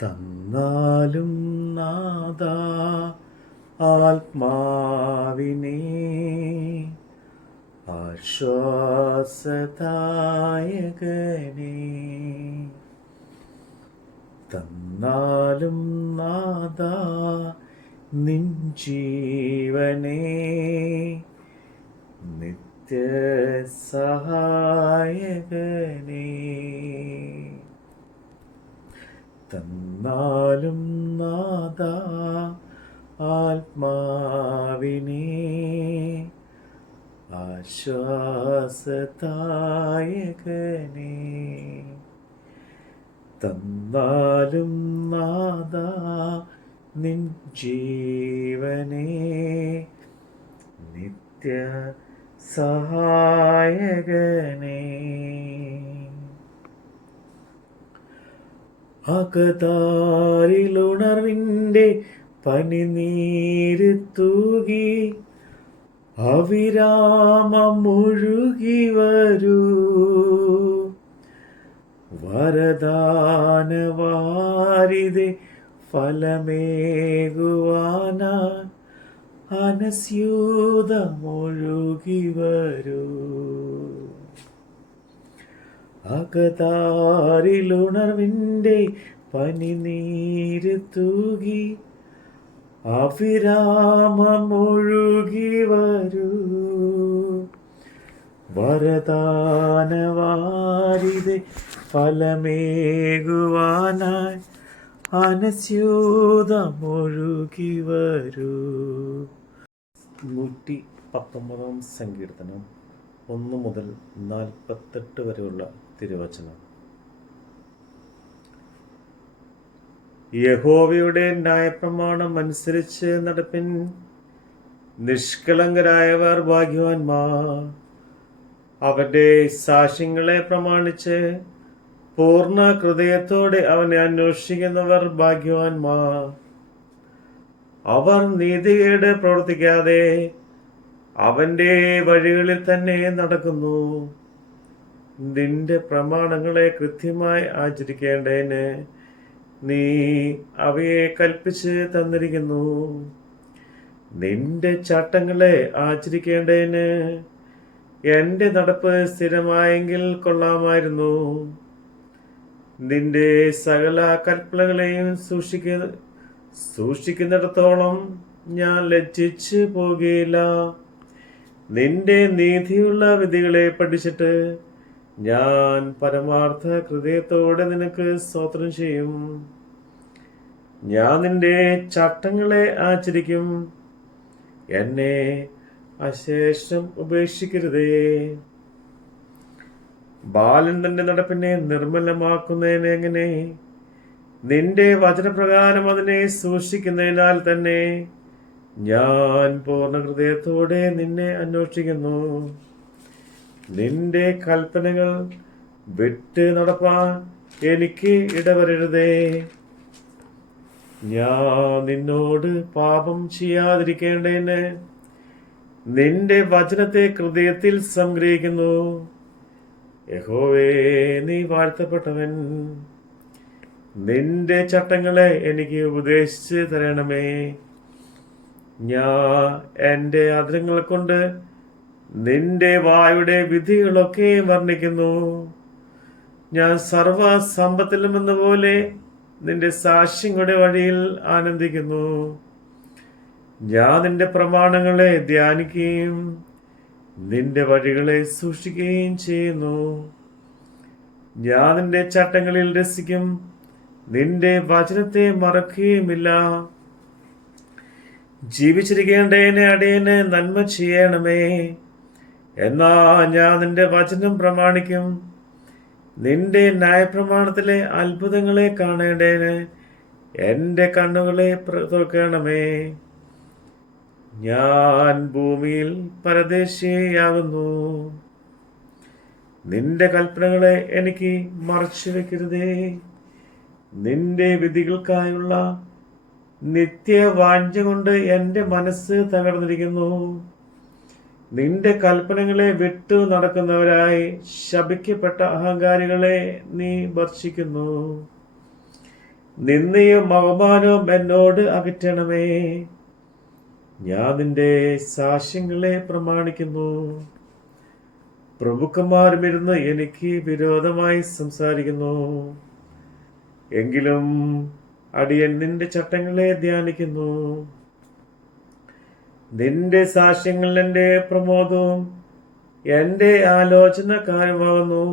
തന്നാലും നാഥാ ആത്മാവിനെ ആശ്വാസദായകനെ. തന്നാലും നാഥാ നിൻ ജീവനെ നിത്യസഹായകനെ. തന്നാലും നാഥാ ആത്മാവിനെ ആശ്വാസദായകനെ. തന്നാലും നാഥാ നിൻ ജീവനെ നിത്യസഹായകനെ. അകതാരിലുണർവിൻ്റെ പനിനീര് തൂകി അവിരാമമൊഴുകി വരൂ. വരദാനവാരിധേ ഫലമേകുവാനായി അനസ്യൂതമൊഴുകി വരൂ. അകതാരിലുണർവിൻ്റെ പനിനീര് തൂകി അവിരാമമൊഴുകി വരൂ. വരദാനവാരിധേ ഫലമേകുവാനായി അനസ്യൂതമൊഴുകി വരൂ. 119 സങ്കീർത്തനം 1 മുതൽ 48 വരെയുള്ള തിരുവചനം. യഹോവയുടെ ന്യായപ്രമാണം അനുസരിച്ച് നടപ്പിൻ. നിഷ്കളങ്കരായവർ ഭാഗ്യവാന്മാർ. അവന്റെ സാക്ഷ്യങ്ങളെ പ്രമാണിച്ച് പൂർണ്ണ ഹൃദയത്തോടെ അവനെ അന്വേഷിക്കുന്നവർ ഭാഗ്യവാന്മാർ. അവർ നീതികേട് പ്രവർത്തിക്കാതെ അവന്റെ വഴികളിൽ തന്നെ നടക്കുന്നു. നിന്റെ പ്രമാണങ്ങളെ കൃത്യമായി ആചരിക്കേണ്ടതിന് നീ അവയെ കൽപ്പിച്ച് തന്നിരിക്കുന്നു. നിന്റെ ചട്ടങ്ങളെ ആചരിക്കേണ്ടതിന് എൻ്റെ നടപ്പ് സ്ഥിരമായെങ്കിൽ കൊള്ളാമായിരുന്നു. നിന്റെ സകല കൽപ്പനകളെയും സൂക്ഷിക്കുന്നിടത്തോളം ഞാൻ ലജ്ജിച്ചു പോകുകയില്ല. നിന്റെ നീതിയുള്ള വിധികളെ പഠിച്ചിട്ട് ഞാൻ പരമാർത്ഥ ഹൃദയത്തോടെ നിനക്ക് സ്തോത്രം ചെയ്യും. ഞാൻ നിന്റെ ചട്ടങ്ങളെ ആചരിക്കും. എന്നെ അശേഷം ഉപേക്ഷിക്കരുതേ. ബാലൻ തന്റെ നടപ്പിനെ നിർമ്മലമാക്കുന്നതിന് എങ്ങനെ? നിന്റെ വചനപ്രകാരം അതിനെ സൂക്ഷിക്കുന്നതിനാൽ തന്നെ ഞാൻ പൂർണ്ണ ഹൃദയത്തോടെ നിന്നെ അന്വേഷിക്കുന്നു. നിന്റെ കൽപ്പനകൾ വിട്ട് നടപ്പാൻ എനിക്ക് ഇടവരരുതേ. ഞാൻ നിന്നോട് പാപം ചെയ്യാതിരിക്കേണ്ടതിന് നിന്റെ വചനത്തെ ഹൃദയത്തിൽ സംഗ്രഹിക്കുന്നു. യഹോവേ, നീ വാഴ്ത്തപ്പെട്ടവൻ. നിന്റെ ചട്ടങ്ങളെ എനിക്ക് ഉപദേശിച്ച് തരണമേ. ഞാൻ എൻ്റെ അധരങ്ങൾ കൊണ്ട് നിന്റെ വായുടെ വിധികളൊക്കെ വർണ്ണിക്കുന്നു. ഞാൻ സർവസമ്പത്തിലും എന്ന പോലെ നിന്റെ സാക്ഷ്യങ്ങളുടെ വഴിയിൽ ആനന്ദിക്കുന്നു. ഞാൻ നിന്റെ പ്രമാണങ്ങളെ ധ്യാനിക്കുകയും നിന്റെ വഴികളെ സൂക്ഷിക്കുകയും ചെയ്യുന്നു. ഞാൻ നിന്റെ ചട്ടങ്ങളിൽ രസിക്കും. നിന്റെ വചനത്തെ മറക്കുകയുമില്ല. ജീവിച്ചിരിക്കേണ്ടതിനെ അടിയന് നന്മ ചെയ്യണമേ. എന്നാ ഞാൻ നിന്റെ വചനം പ്രമാണിക്കും. നിന്റെ ന്യായപ്രമാണത്തിലെ അത്ഭുതങ്ങളെ കാണേണ്ടതിന് എൻ്റെ കണ്ണുകളെ തുറക്കണമേ. ഞാൻ ഭൂമിയിൽ പരദേശിയാകുന്നു. നിന്റെ കൽപ്പനകളെ എനിക്ക് മറച്ചു വെക്കരുതേ. നിന്റെ വിധികൾക്കായുള്ള നിത്യവാഞ്ച കൊണ്ട് എൻ്റെ മനസ്സ് തകർന്നിരിക്കുന്നു. നിന്റെ കൽപ്പനകളെ വിട്ടു നടക്കുന്നവരായി ശപിക്കപ്പെട്ട അഹങ്കാരികളെ നീ ഭർഷിക്കുന്നു. നിന്ദയും അവമാനവും എന്നോട് അകറ്റണമേ. ഞാൻ നിന്റെ സാക്ഷ്യങ്ങളെ പ്രമാണിക്കുന്നു. പ്രഭുക്കന്മാരും ഇരുന്ന് എനിക്ക് വിരോധമായി സംസാരിക്കുന്നു. എങ്കിലും അടിയൻ നിന്റെ ചട്ടങ്ങളെ ധ്യാനിക്കുന്നു. നിന്റെ സാക്ഷ്യങ്ങൾ എൻ്റെ പ്രമോദവും എൻ്റെ ആലോചനക്കാരുമാകുന്നു.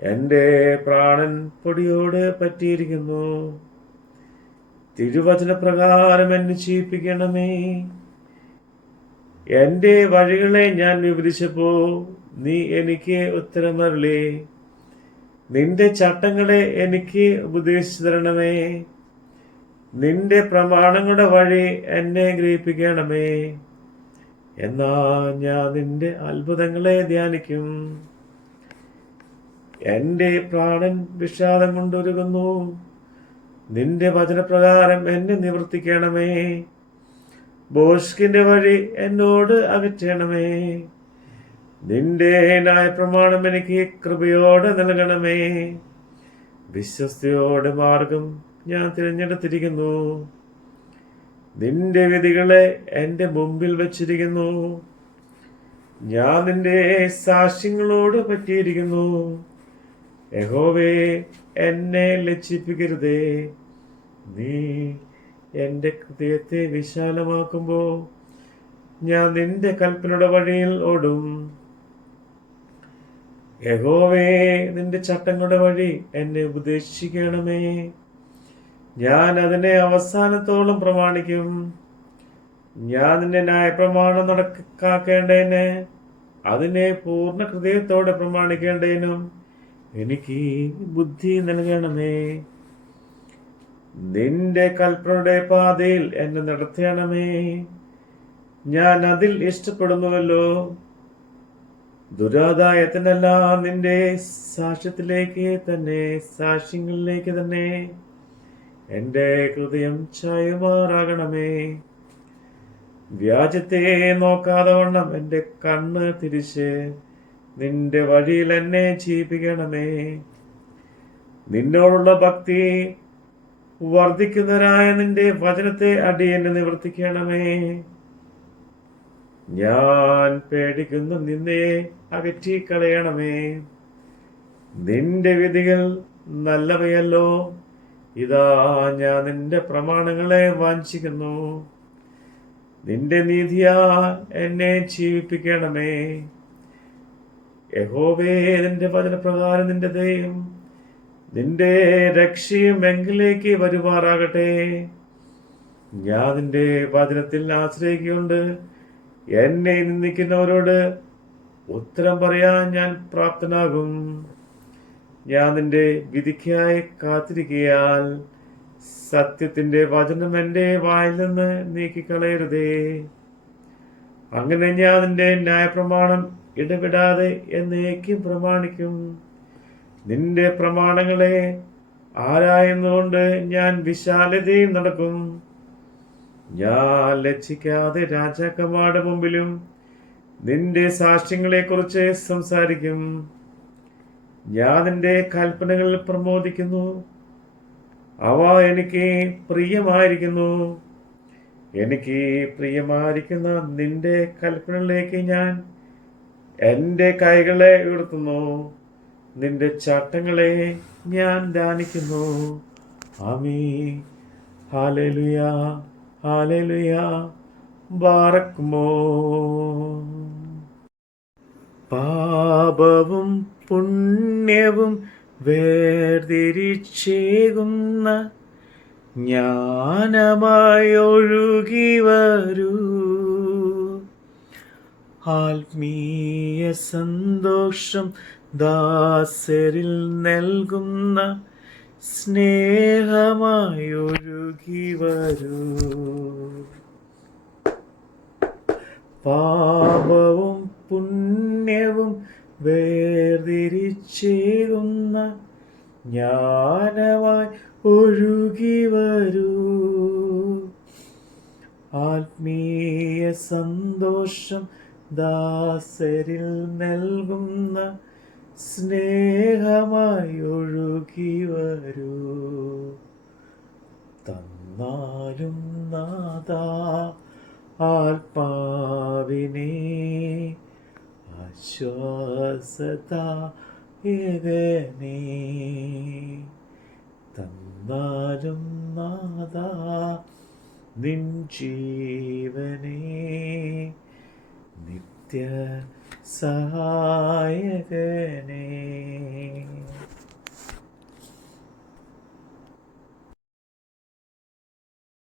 എൻ്റെ പ്രാണൻ പൊടിയോട് പറ്റിയിരിക്കുന്നു. തിരുവചനപ്രകാരം എന്നെ ചെയ്യിപ്പിക്കണമേ. എൻ്റെ വഴികളെ ഞാൻ വിവരിച്ചപ്പോ നീ എനിക്ക് ഉത്തരമരുളി. നിന്റെ ചട്ടങ്ങളെ എനിക്ക് ഉപദേശിച്ചു തരണമേ. നിന്റെ പ്രമാണങ്ങളുടെ വഴി എന്നെ ഗ്രഹിപ്പിക്കണമേ. എന്നാ ഞാൻ നിന്റെ അത്ഭുതങ്ങളെ ധ്യാനിക്കും. എൻ്റെ പ്രാണൻ വിഷാദം കൊണ്ടൊരുകുന്നു. നിന്റെ വചനപ്രകാരം എന്നെ നിവർത്തിക്കണമേ. ബോഷ്കിന്റെ വഴി എന്നോട് അകറ്റണമേ. നിന്റെ ന്യായപ്രമാണം എനിക്ക് കൃപയോടെ നൽകണമേ. വിശ്വസ്തയോടെ മാർഗം ഞാൻ തിരഞ്ഞെടുത്തിരിക്കുന്നു. നിന്റെ വിധികളെ എൻ്റെ മുമ്പിൽ വച്ചിരിക്കുന്നു. ഞാൻ നിന്റെ സാക്ഷ്യങ്ങളോട് പറ്റിയിരിക്കുന്നു. യഹോവേ, എന്നെ ലജ്ജിപ്പിക്കരുതേ. നീ എൻ്റെ ഹൃദയത്തെ വിശാലമാക്കുമ്പോ ഞാൻ നിന്റെ കൽപ്പനയുടെ വഴിയിൽ ഓടും. യഹോവേ, നിന്റെ ചട്ടങ്ങളുടെ വഴി എന്നെ ഉപദേശിക്കണമേ. ഞാൻ അതിനെ അവസാനത്തോളം പ്രമാണിക്കും. ഞാൻ നിന്റെ ന്യായപ്രമാണം നടക്കാക്കേണ്ടതിന് അതിനെ പൂർണ്ണ ഹൃദയത്തോടെ പ്രമാണിക്കേണ്ടതിനും എനിക്ക് ബുദ്ധി നൽകണമേ. നിന്റെ കൽപ്പനയുടെ പാതയിൽ എന്നെ നടത്തണമേ. ഞാൻ അതിൽ ഇഷ്ടപ്പെടുന്നുവല്ലോ. ദുരാദായത്തിനല്ല, നിന്റെ സാക്ഷ്യത്തിലേക്ക് തന്നെ, സാക്ഷ്യങ്ങളിലേക്ക് തന്നെ എൻ്റെ ഹൃദയം ചായുമാറാകണമേ. വ്യാജത്തെ നോക്കാതെ വണ്ണം എൻ്റെ കണ്ണ് തിരിച്ച് നിന്റെ വഴിയിൽ എന്നെ ജീവിപ്പിക്കണമേ. നിന്നോടുള്ള ഭക്തി വർദ്ധിക്കുന്നവരായ നിന്റെ വചനത്തെ അടിയന്നെ നിവർത്തിക്കണമേ. ഞാൻ പേടിക്കുന്ന നിന്നയെ അകറ്റിക്കളയണമേ. നിന്റെ വിധികൾ നല്ലവയല്ലോ. ഇതാ ഞാൻ നിന്റെ പ്രമാണങ്ങളെ വാഞ്ചിക്കുന്നു. നിന്റെ നീതിയാ എന്നെ ജീവിപ്പിക്കണമേ. യഹോവേ, നിന്റെ വചനപ്രകാരം നിന്റെ ദയയും നിന്റെ രക്ഷയും എങ്കിലേക്ക് വരുമാറാകട്ടെ. ഞാൻ നിന്റെ വചനത്തിൽ ആശ്രയിക്കുന്നുണ്ട്. എന്നെ നിന്ദിക്കുന്നവരോട് ഉത്തരം പറയാൻ ഞാൻ പ്രാപ്തനാകും. ഞാൻ നിന്റെ വിധിക്കായി കാത്തിരിക്കയാൽ സത്യത്തിന്റെ വചനം എൻ്റെ വായിൽ നിന്ന് നീക്കിക്കളയരുതേ. അങ്ങനെ ഞാൻ നിന്റെ ന്യായപ്രമാണം ഇടപെടാതെ എന്നേക്കും പ്രമാണിക്കും. നിന്റെ പ്രമാണങ്ങളെ ആരായുന്നുകൊണ്ട് ഞാൻ വിശാലതയിൽ നടക്കും. ഞാൻ ലജ്ജിക്കാതെ രാജാക്കന്മാരുടെ മുമ്പിലും നിന്റെ സാക്ഷ്യങ്ങളെ കുറിച്ച് സംസാരിക്കും. ഞാൻ നിന്റെ കൽപ്പനകൾ പ്രമോദിക്കുന്നു. അവ എനിക്ക് പ്രിയമായിരിക്കുന്നു. എനിക്ക് പ്രിയമായിരിക്കുന്ന നിന്റെ കൽപ്പനകളിലേക്ക് ഞാൻ എൻ്റെ കൈകളെ ഉയർത്തുന്നു. നിന്റെ ചട്ടങ്ങളെ ഞാൻ ധ്യാനിക്കുന്നു. ആമീൻ. ഹല്ലേലൂയ, ഹല്ലേലൂയ, ബാറക്കുമോ. പാപവും പുണ്യവും വേർതിരിച്ചേകുന്ന ജ്ഞാനമായി ഒഴുകി വരൂ. ആത്മീയ സന്തോഷം ദാസരിൽ നൽകുന്ന സ്നേഹമായി ഒഴുകി വരൂ. പാപവും പുണ്യവും വേർതിരിച്ചേകുന്ന ജ്ഞാനമായി ഒഴുകി വരൂ. ആത്മീയ സന്തോഷം ദാസരിൽ നൽകുന്ന സ്നേഹമായി ഒഴുകി വരൂ. തന്നാലും നാഥാ ആത്മാവിനെ ആശ്വാസദായകനേ, തന്നാലും നാഥാ നിൻ ജീവനേ നിത്യ സഹായകനേ.